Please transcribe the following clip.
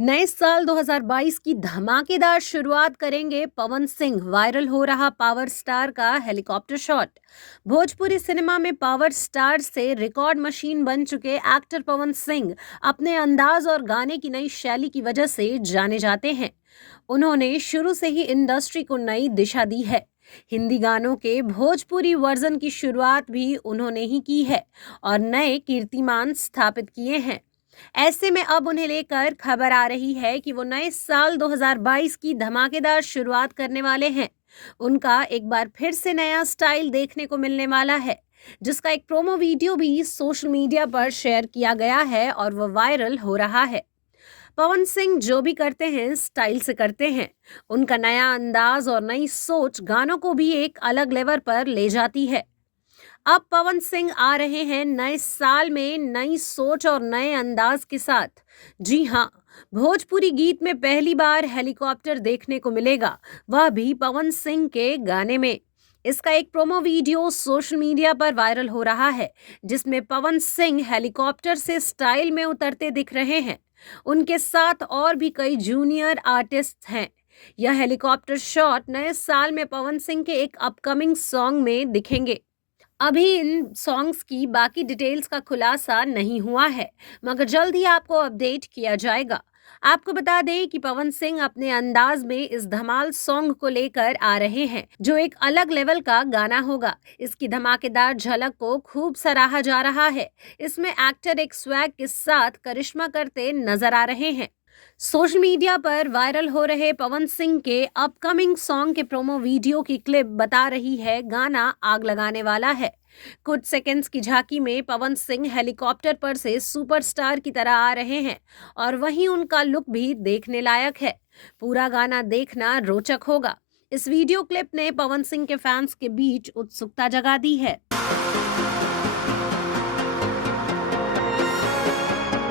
नए साल 2022 की धमाकेदार शुरुआत करेंगे पवन सिंह। वायरल हो रहा पावर स्टार का हेलीकॉप्टर शॉट। भोजपुरी सिनेमा में पावर स्टार से रिकॉर्ड मशीन बन चुके एक्टर पवन सिंह अपने अंदाज और गाने की नई शैली की वजह से जाने जाते हैं। उन्होंने शुरू से ही इंडस्ट्री को नई दिशा दी है। हिंदी गानों के भोजपुरी वर्जन की शुरुआत भी उन्होंने ही की है और नए कीर्तिमान स्थापित किए हैं। ऐसे में अब उन्हें लेकर खबर आ रही है कि वो नए साल 2022 की धमाकेदार शुरुआत करने वाले हैं। उनका एक बार फिर से नया स्टाइल देखने को मिलने वाला है, जिसका एक प्रोमो वीडियो भी सोशल मीडिया पर शेयर किया गया है और वो वायरल हो रहा है। पवन सिंह जो भी करते हैं स्टाइल से करते हैं। उनका नया अंदाज और नई सोच गानों को भी एक अलग लेवल पर ले जाती है। अब पवन सिंह आ रहे हैं नए साल में नई सोच और नए अंदाज के साथ। जी हाँ, भोजपुरी गीत में पहली बार हेलीकॉप्टर देखने को मिलेगा, वह भी पवन सिंह के गाने में। इसका एक प्रोमो वीडियो सोशल मीडिया पर वायरल हो रहा है, जिसमें पवन सिंह हेलीकॉप्टर से स्टाइल में उतरते दिख रहे हैं। उनके साथ और भी कई जूनियर आर्टिस्ट हैं। यह हेलीकॉप्टर शॉट नए साल में पवन सिंह के एक अपकमिंग सॉन्ग में दिखेंगे। अभी इन सॉन्ग्स की बाकी डिटेल्स का खुलासा नहीं हुआ है, मगर जल्द ही आपको अपडेट किया जाएगा। आपको बता दें कि पवन सिंह अपने अंदाज में इस धमाल सॉन्ग को लेकर आ रहे हैं, जो एक अलग लेवल का गाना होगा। इसकी धमाकेदार झलक को खूब सराहा जा रहा है। इसमें एक्टर एक स्वैग के साथ करिश्मा करते नजर आ रहे हैं। सोशल मीडिया पर वायरल हो रहे पवन सिंह के अपकमिंग सॉन्ग के प्रोमो वीडियो की क्लिप बता रही है गाना आग लगाने वाला है। कुछ सेकंड्स की झांकी में पवन सिंह हेलीकॉप्टर पर से सुपरस्टार की तरह आ रहे हैं और वहीं उनका लुक भी देखने लायक है। पूरा गाना देखना रोचक होगा। इस वीडियो क्लिप ने पवन सिंह के फैंस के बीच उत्सुकता जगा दी है।